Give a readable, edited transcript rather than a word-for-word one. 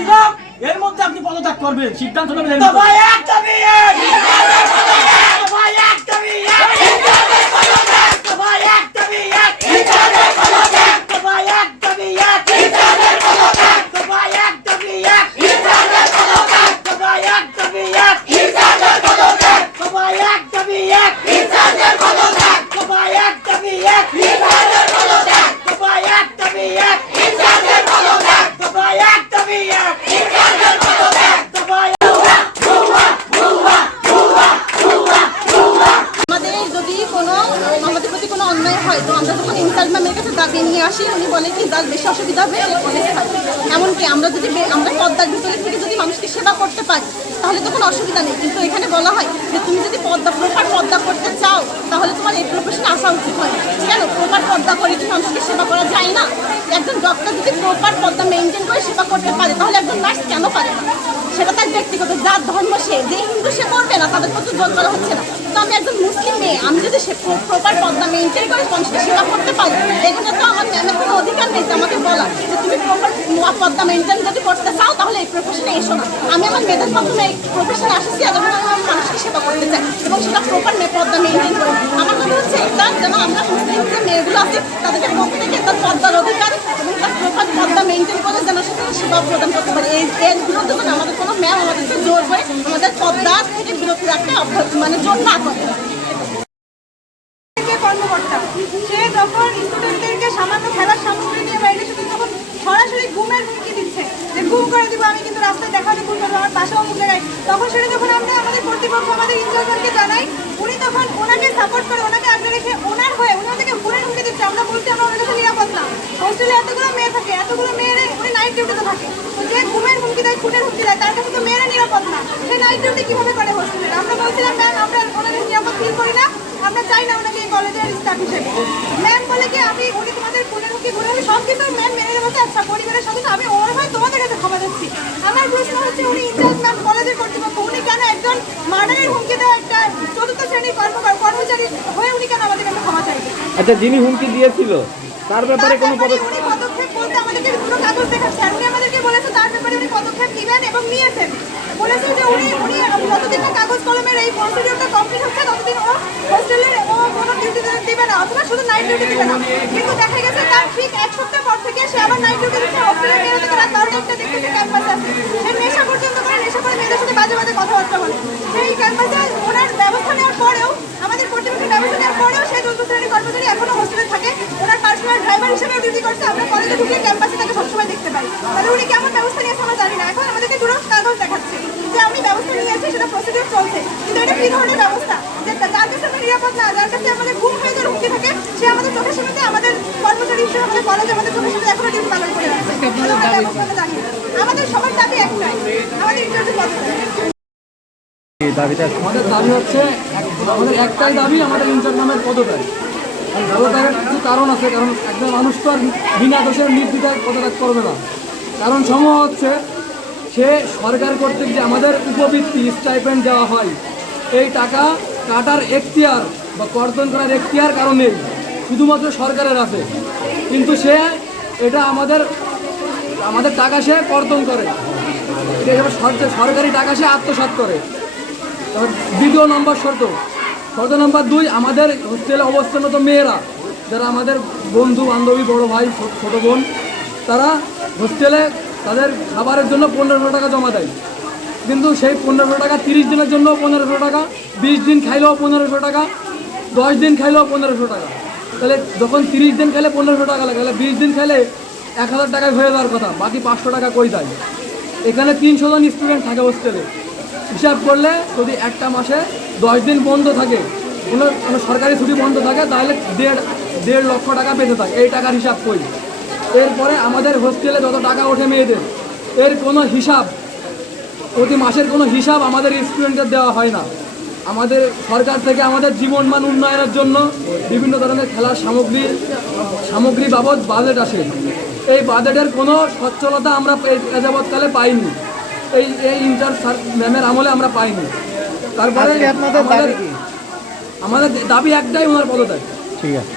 দিলাম, এর মধ্যে আপনি পদত্যাগ করবেন, সিদ্ধান্ত নেবেন। উনি বলে কি যার বেশি অসুবিধা হবে এমনকি আমরা যদি আমরা পদ্মার ভিতরে থেকে যদি মানুষকে সেবা করতে পারি তাহলে তো কোনো অসুবিধা নেই, কিন্তু এখানে বলা হয় যে তুমি যদি প্রপার পদ্মা করতে চাও তাহলে তোমার এই প্রফেশনে আসা উচিত হয়। কেন প্রপার পদ্মা করে কি মানুষকে সেবা করা যায় না? একজন ডক্টর যদি প্রপার পদ্মা মেনটেন করে সেবা করতে পারে তাহলে একজন নার্স কেন পারে না? সেটা তার ব্যক্তিগত, যার ধর্ম সে, যে হিন্দু সে করবে না, তাদের প্রতি জোর করা হচ্ছে না। তো আমি একজন মুসলিম মেয়ে, আমি যদি প্রপার পদ্মা মেনটেন করে মানুষকে সেবা করতে পারি, এখানে তো আমার ম্যামের কোনো অধিকার নেই আমাকে বলা যে তুমি প্রপার পদ্মা মেনটেন যদি করতে চাও তাহলে এই প্রফেশনে এসো না। আমি আমার মেয়েদের মাধ্যমে এই প্রফেশনে আসছি এবং আমি মানুষকে সেবা করতে চাই এবং সেটা প্রপার পদ্মা মেনটেন করে। আমার কথা হচ্ছে এটা যেন আমরা মুসলিম যে মেয়েগুলো আছে তাদেরকে প্রত্যেকে তার পদ্মার অধিকার এবং তার প্রপার পদ্মা মেনটেন করে যেন সেটা সেবা প্রদান করতে পারে। এর বিরুদ্ধে যেন আমাদের কোনো ম্যাম আমাদেরকে জোর করে আমাদের পদ্মা থেকে বিরত রাখতে মানে জোর না করে। কর্মকর্তা সে যখন স্টুডেন্টদেরকে সামান্য খেলার সামগ্রী নিয়ে বাইরে এসে তখন সরাসরি ঘুমের হুমকি দিচ্ছে যে ঘুম করে দিব, আমি কিন্তু রাস্তায় দেখাতে ঘুম করবো, আমার বাসাও ঘুম জায়গায়। তখন সেটা যখন আমরা আমাদের কর্তৃপক্ষ আমাদের ইনচার্জকে জানাই, উনি তখন ওনাকে সাপোর্ট করে ওনাকে আগলে রেখে ওনার হয়ে উনি আমাদেরকে ঘুমের হুমকি দিচ্ছে। আমরা বলছি আমরা ওনার কাছে নিরাপদ না, হোস্টেলে এতগুলো মেয়ে থাকে, এতগুলো মেয়েরে উনি নাইট ডিউটিতে থাকে, যে ঘুমের হুমকি দেয় খুনের হুমকি দেয় তার কাছে তো মেয়েরা নিরাপদ না, সে নাইট ডিউটি কিভাবে করে হোস্টেলে? আমরা বলছিলাম ম্যাম আমরা ওনাদের নিরাপদ ফিল করি না, আমরা চাই না ওনাকে এই কলেজের স্টাফ হিসেবে। ম্যাম বলে কি উনি তোমাদের খুনের হুমকি ঘুরে সব কিছু ম্যাম মেনে নেবো, আচ্ছা পরিবারের সদস্য আমি ওর হয়ে তোমাদের কাছে ক্ষমা দিচ্ছি। আমার প্রশ্ন হচ্ছে উনি ইনচার্জ ম্যাম কলেজের কর্তৃপক্ষ, উনি কেন একজন মার্ডারের হুমকি দেওয়া একটা চতুর্থ শ্রেণীর কর্মচারী হয়ে উনি কেন আমাদের কাছে ক্ষমা চাইবেন? আচ্ছা, যিনি হুমকি দিয়েছিল তার ব্যাপারে কোনো পদক্ষেপ বলতে আমাদেরকে পুরো কাগজ দেখাচ্ছে আর উনি আমাদেরকে বলেছে তার ব্যাপারে উনি পদক্ষেপ নেবেন এবং নিয়েছেন। বলেছে যে উনি যতদিন না কাগজ কলমের এই প্রসিডিউরটা কমপ্লিট হচ্ছে ততদিন ও হোস্টেলের কোনো ডিউটি দিবে না অথবা শুধু নাইট ডিউটি দিবে না। কিন্তু দেখা গেছে তার ঠিক এক সপ্তাহ পর থেকে সে আবার নাইট ডিউটি দিচ্ছে, হোস্টেলের মেয়েরা থেকে রাত 12টা দেখতেছে ক্যাম্পাসে আছে, সে নেশা পর্যন্ত করে, নেশা করে মেয়েদের সাথে বাজে বাজে কথাবার্তা বলে। সেই ক্যাম্পাসে ওনার ব্যবস্থা নেওয়ার পরেও, আমাদের কর্তৃপক্ষের ব্যবস্থা নেওয়ার পরেও সেই চতুর্থ শ্রেণীর কর্মচারী এখনো হোস্টেলে থাকে, ওনার পার্সোনাল ড্রাইভার হিসেবেও ডিউটি করছে। আমরা কলেজে ঢুকলে ক্যাম্পাসে তাকে সবসময় দেখতে পাই। তাহলে উনি কেমন ব্যবস্থা নিয়েছে আমরা জানি না। এখন আমাদেরকে দূর কাগজ দেখাচ্ছে যে আমি ব্যবস্থা নিয়েছি, সেটা প্রসিডিউর চলছে, কিন্তু এটা কি ধরনের ব্যবস্থা? যে যার কাছে আমরা নিরাপদ না, যার কাছে আমাদের ঘুম হয়ে যাওয়ার হুমকি থাকে, সে আমাদের চোখের সামনে আমাদের কর্মচারী হিসেবে আমাদের কলেজে আমাদের চোখের সামনে এখনো ডিউটি পালন করে আসছে। আমাদের সবার দাবি একটাই, আমাদের ইন্টারভিউ আমাদের দাবি হচ্ছে, আমাদের একটাই দাবি, আমাদের ইনচার্জ নামের পদত্যাগ। পদত্যাগের কিছু কারণ আছে, কারণ একজন মানুষ তো আর বিনা দোষের নির্দ্বিধায় পদত্যাগ করবে না। কারণ সমূহ হচ্ছে সে সরকার কর্তৃক যে আমাদের উপবৃত্তি স্টাইপেন্ড দেওয়া হয়, এই টাকা কাটার এখতিয়ার বা কর্তন করার এখতিয়ার কারণ নেই, শুধুমাত্র সরকারের আছে। কিন্তু সে এটা আমাদের টাকা সে কর্তন করে, সরকারি টাকা সে আত্মসাৎ করে। দ্বিতীয় নম্বর শর্ত নম্বর 2, আমাদের হোস্টেলে অবস্থানরত মেয়েরা যারা আমাদের বন্ধু বান্ধবী, বড় ভাই, ছোট বোন, তারা হোস্টেলে তাদের খাবারের জন্য 1500 টাকা জমা দেয়। কিন্তু সেই 1500 টাকা 30 দিনের জন্য 1500 টাকা, 20 দিন খাইলেও 1500 টাকা, 10 দিন খাইলেও 1500 টাকা। তাহলে যখন 30 দিন খাইলে 1500 টাকা লাগে, তাহলে 20 দিন খাইলে 1000 টাকায় হয়ে যাওয়ার কথা, বাকি 500 টাকা কই দেয়? এখানে 300 জন স্টুডেন্ট থাকে হোস্টেলে, হিসাব করলে যদি একটা মাসে 10 দিন বন্ধ থাকে, কোনো সরকারি ছুটি বন্ধ থাকে, তাহলে 1.5 লক্ষ টাকা পেতে থাকে। এই টাকার হিসাব করি। এরপরে আমাদের হোস্টেলে যত টাকা ওঠে মেয়েদের, এর কোনো হিসাব, প্রতি মাসের কোনো হিসাব আমাদের স্টুডেন্টদের দেওয়া হয় না। আমাদের সরকার থেকে আমাদের জীবনমান উন্নয়নের জন্য বিভিন্ন ধরনের খেলার সামগ্রী বাবদ বাজেট আসে। এই বাজেটের কোনো সচ্ছলতা আমরা এ যাবৎকালে পাইনি, এই ইনচার্জ ম্যামের আমলে আমরা পাইনি। তারপরে আমাদের দাবি একটাই, ওনার পদত্যাগ। ঠিক আছে।